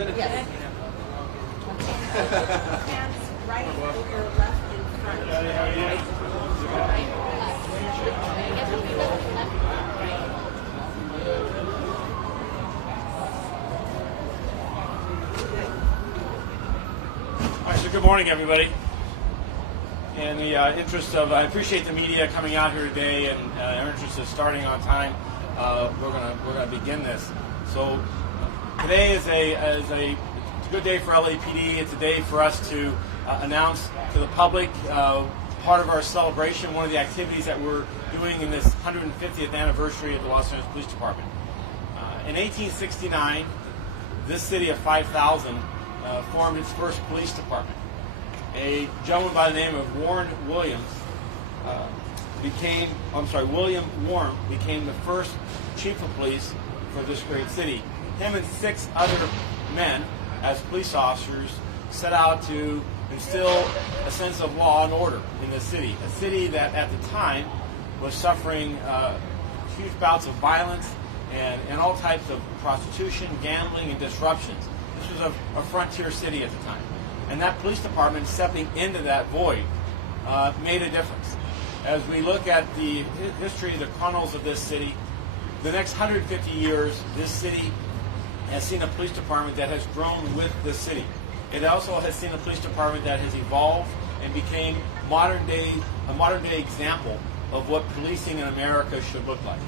Yes. Hands right over left in front. All right, so good morning, everybody. In the interest of, I appreciate the media coming out here today, and in interest of starting on time, we're gonna begin this. So today is a good day for LAPD. It's a day for us to announce to the public part of our celebration, one of the activities that we're doing in this 150th anniversary of the Los Angeles Police Department. In 1869, this city of 5,000 formed its first police department. A gentleman by the name of William Warren became the first chief of police for this great city. Him and 6 other men, as police officers, set out to instill a sense of law and order in this city. A city that at the time was suffering huge bouts of violence and all types of prostitution, gambling, and disruptions. This was a frontier city at the time. And that police department stepping into that void made a difference. As we look at the history, the chronicles of this city, the next 150 years, this city has seen a police department that has grown with the city. It also has seen a police department that has evolved and became a modern day example of what policing in America should look like.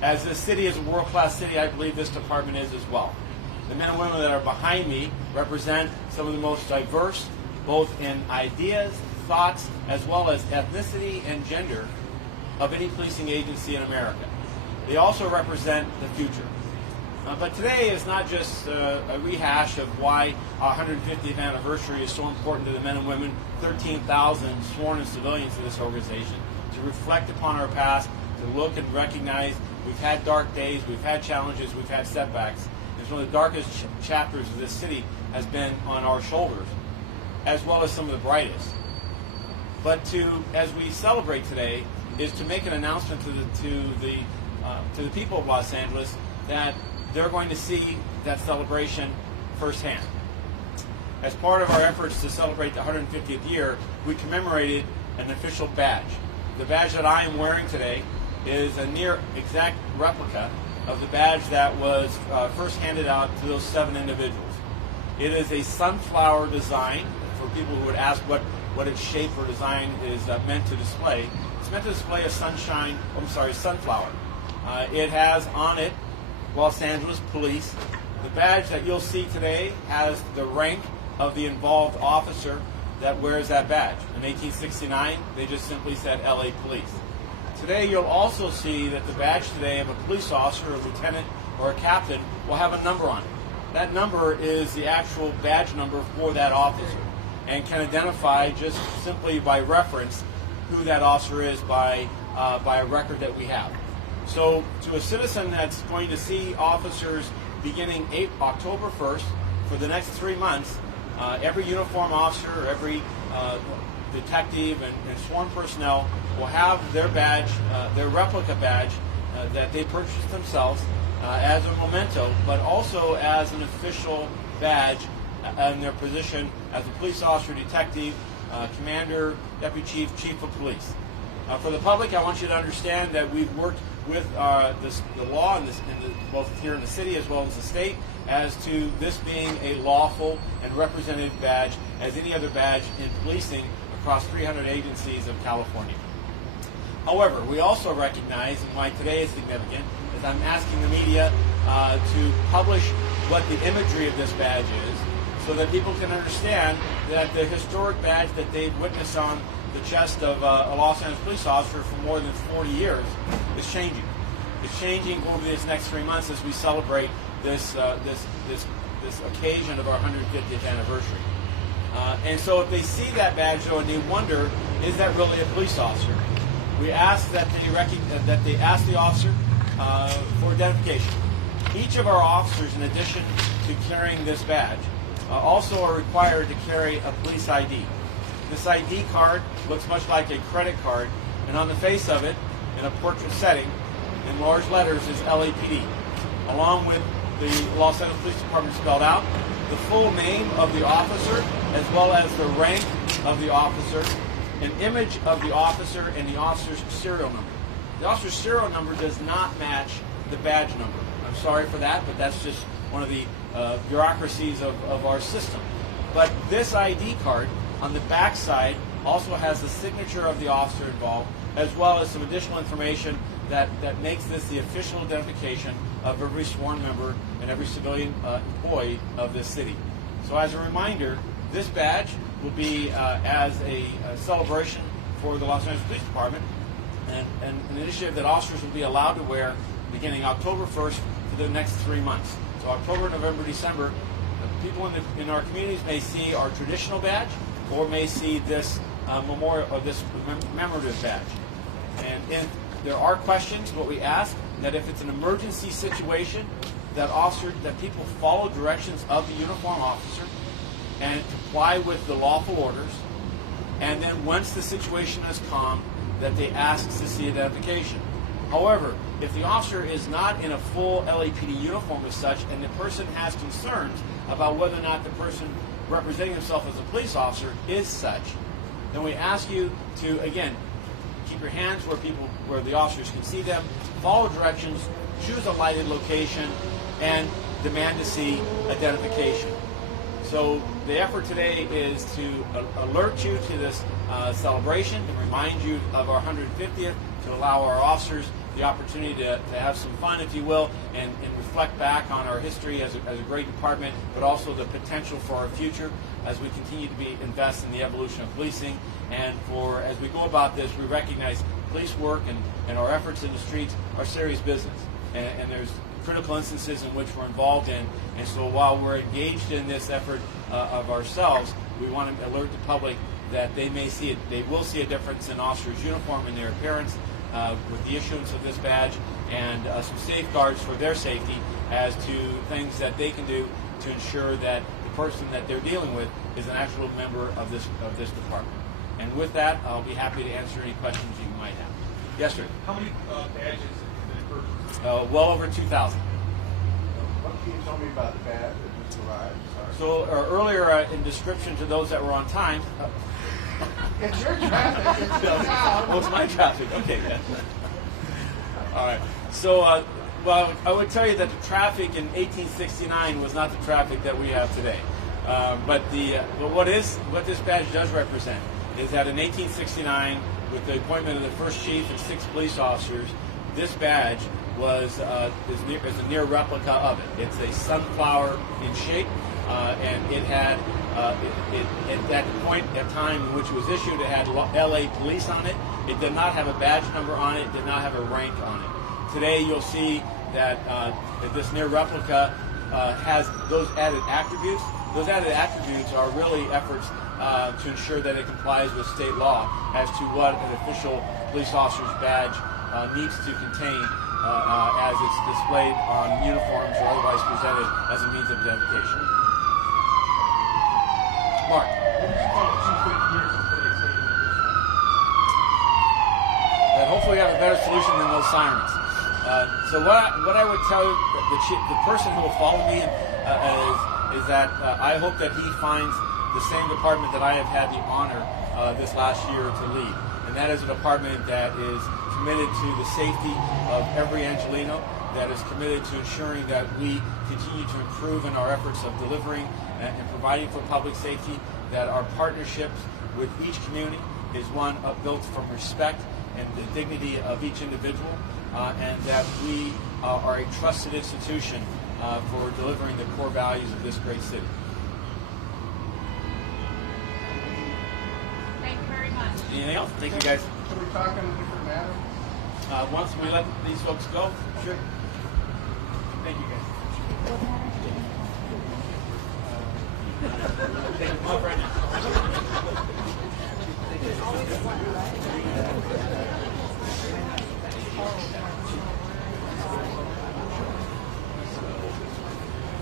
As this city is a world-class city, I believe this department is as well. The men and women that are behind me represent some of the most diverse, both in ideas, thoughts, as well as ethnicity and gender, of any policing agency in America. They also represent the future. But today is not just a rehash of why our 150th anniversary is so important to the men and women, 13,000 sworn and civilians in this organization, to reflect upon our past, to look and recognize we've had dark days, we've had challenges, we've had setbacks. And one of the darkest chapters of this city has been on our shoulders, as well as some of the brightest. But as we celebrate today, is to make an announcement to the people of Los Angeles that they're going to see that celebration firsthand. As part of our efforts to celebrate the 150th year, we commemorated an official badge. The badge that I am wearing today is a near exact replica of the badge that was first handed out to those 7 individuals. It is a sunflower design. For people who would ask what its shape or design is meant to display, it's meant to display a sunflower. It has on it Los Angeles Police. The badge that you'll see today has the rank of the involved officer that wears that badge. In 1869, they just simply said LA Police. Today, you'll also see that the badge today of a police officer, a lieutenant, or a captain will have a number on it. That number is the actual badge number for that officer and can identify just simply by reference who that officer is by a record that we have. So to a citizen that's going to see officers beginning October 1st for the next 3 months, every uniform officer, every detective and sworn personnel will have their badge, their replica badge that they purchased themselves as a memento, but also as an official badge in their position as a police officer, detective, commander, deputy chief, chief of police. For the public, I want you to understand that we've worked with the law both here in the city as well as the state as to this being a lawful and representative badge as any other badge in policing across 300 agencies of California. However, we also recognize, and why today is significant, is I'm asking the media to publish what the imagery of this badge is so that people can understand that the historic badge that they've witnessed on the chest of a Los Angeles police officer for more than 40 years is changing. It's changing over these next 3 months as we celebrate this occasion of our 150th anniversary. And so if they see that badge though and they wonder, is that really a police officer? We ask that they ask the officer for identification. Each of our officers, in addition to carrying this badge, also are required to carry a police ID. This ID card looks much like a credit card, and on the face of it, in a portrait setting, in large letters, is LAPD, along with the Los Angeles Police Department spelled out, the full name of the officer, as well as the rank of the officer, an image of the officer, and the officer's serial number. The officer's serial number does not match the badge number. I'm sorry for that, but that's just one of the bureaucracies of our system. But this ID card on the back side also has the signature of the officer involved, as well as some additional information that makes this the official identification of every sworn member and every civilian employee of this city. So as a reminder, this badge will be as a celebration for the Los Angeles Police Department, and an initiative that officers will be allowed to wear beginning October 1st for the next 3 months. So October, November, December, people in our communities may see our traditional badge or may see this memorial or this commemorative badge. And if there are questions, what we ask that if it's an emergency situation, that people follow directions of the uniformed officer and comply with the lawful orders, and then once the situation is calm, that they ask to see identification. However, if the officer is not in a full LAPD uniform as such, and the person has concerns about whether or not the person representing himself as a police officer is such, then we ask you to, again, keep your hands where the officers can see them, follow directions, choose a lighted location, and demand to see identification. So the effort today is to alert you to this celebration, and remind you of our 150th, to allow our officers the opportunity to have some fun, if you will, and reflect back on our history as a great department, but also the potential for our future as we continue to invest in the evolution of policing. And as we go about this, we recognize police work and our efforts in the streets are serious business. And there's critical instances in which we're involved in. And so while we're engaged in this effort of ourselves, we want to alert the public that they will see a difference in officers' uniform and their appearance with the issuance of this badge, and some safeguards for their safety as to things that they can do to ensure that the person that they're dealing with is an actual member of this department. And with that, I'll be happy to answer any questions you might have. Yes, sir. How many badges have been purchased? Well over 2,000. What can you tell me about the badge that just arrived? Sorry. So earlier in description to those that were on time. It's your traffic. It's Oh, it's my traffic. Okay, good. All right. So, well, I would tell you that the traffic in 1869 was not the traffic that we have today. But what this badge does represent is that in 1869, with the appointment of the first chief and 6 police officers, this badge is a near replica of it. It's a sunflower in shape, and it had at that point in time in which it was issued, it had LA Police on it. It did not have a badge number on it. It did not have a rank on it. Today, you'll see that this near replica has those added attributes. Those added attributes are really efforts to ensure that it complies with state law as to what an official police officer's badge needs to contain as it's displayed on uniforms or otherwise presented as a means of identification. Mark. And hopefully we have a better solution than those sirens. So what I would tell you, the person who will follow me is that I hope that he finds the same department that I have had the honor this last year to lead. And that is a department that is committed to the safety of every Angelino, that is committed to ensuring that we continue to improve in our efforts of delivering and providing for public safety, that our partnerships with each community is one built from respect and the dignity of each individual, and that we are a trusted institution for delivering the core values of this great city. Thank you very much. Anything else? Thank you, guys. Can we talk on a different matter? Once we let these folks go, sure. Thank you, guys.